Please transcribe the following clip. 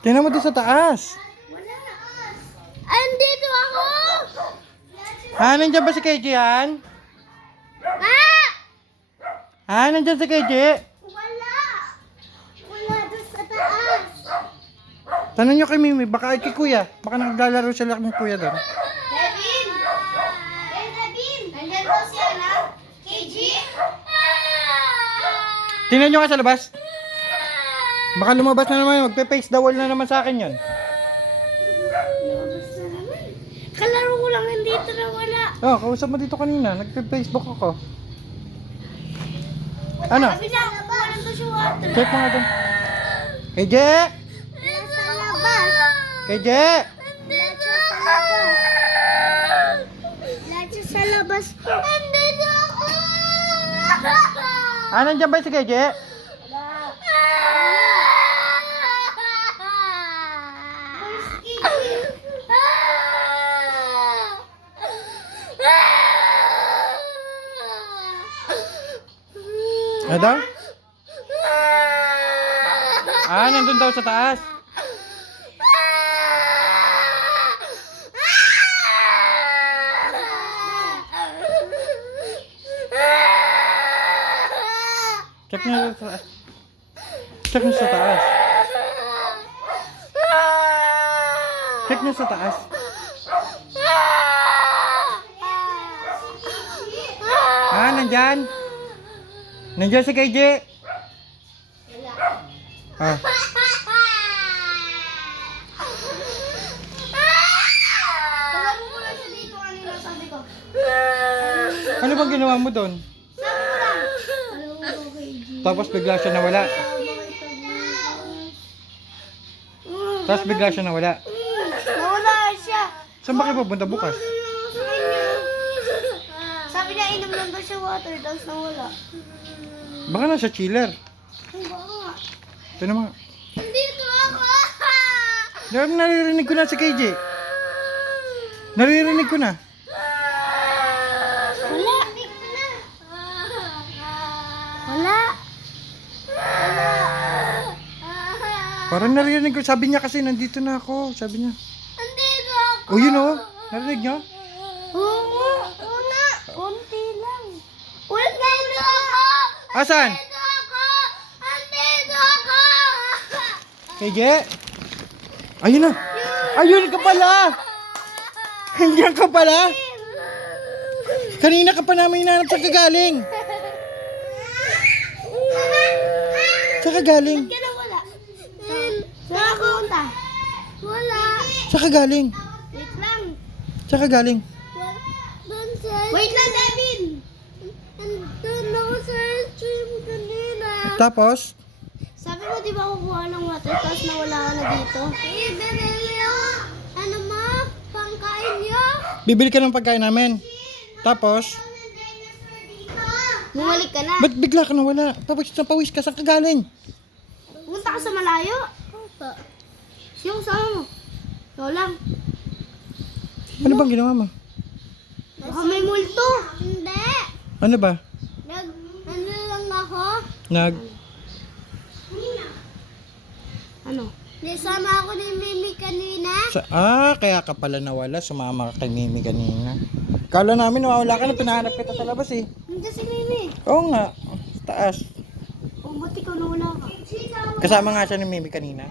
Tingnan mo doon sa taas. Wala. Andito ako! Nandiyan ba si KJ yan? Ah! Nandiyan si KJ? Wala! Wala doon sa taas. Tanong nyo kay Mimi, baka ay kay Kuya. Baka naglalaro sila ng Kuya doon. Devin! Devin! Nandyan daw si KG? Tingnan nyo nga sa labas. Baka lumabas na naman, magpe-face the wall na naman sa akin yan. Lumabas na naman. Kalaro ko lang nandito na wala. Oh, kausap mo dito kanina, nagpe-Facebook ako. Ano? Sabi na, walang to si water. Check mo nga doon. KJ! Nasa labas. KJ! Nandito ako. Nandito sa labas ko. Nandito ako. Nandiyan ba si KJ? Ano daw? Nandun daw sa taas. Check nyo sa taas. Check nyo sa taas. Check nyo sa taas. Nandyan. Nandyan si KJ. Tularo mo lang siya dito kanina, sabi ko. Ano bang ginawa mo doon? Sabi mo lang. Alam mo, KG. Tapos bigla siya nawala. Tapos bigla siya nawala. Nawala siya. Saan ba kayo pupunta bukas? Sabi niya, inom lang daw siya water, tapos nawala. Baka nasa chiller. Ay, baka. Ito naman. Nandito ako! Naririnig ko na si KJ. Naririnig ko na. Wala. Wala. Parang naririnig ko. Sabi niya kasi nandito na ako. Sabi niya. Nandito ako! Oh, yun oh. Narinig niyo? Oo. Wala. Konti lang. Ulit na ito ako! Asan? Nandito ako! Nandito ako! KJ? Ayun na. Ayun ka pala. Nandiyan ka pala. Kanina ka pa namin hinanap. Saan ka galing? Saan ka galing? Ba't ka nawala? Saan ako punta? Wala. Saan ka galing? Wait lang. Saan ka galing? Wait lang, Devin! Nandun ako sa stream kanina. Tapos? Sabi mo, di ba kukuha ng water, tapos nawala ka na dito? Eh, bibili ako. Ano mo? Pangkain niyo? Bibili ka ng pagkain namin. Tapos? Bumalik ka na. Ba't bigla ka nawala? Tapos sa pawis ka. Saan ka galing? Punta ka sa malayo. Yung sama mo. Ikaw lang. Ano bang ginawa mo? Baka may multo. Hindi. Ano ba? Ano lang ako? Ano? Nisama ako ni Mimi kanina. Kaya ka pala nawala. Sumama ka kay Mimi kanina. Kala namin nawawala ka na. Pinahanap kita sa labas eh. Nandiyan si Mimi. Oo nga. Sa taas. O, ba't ikaw nawala ka? Kasama nga siya ni Mimi kanina.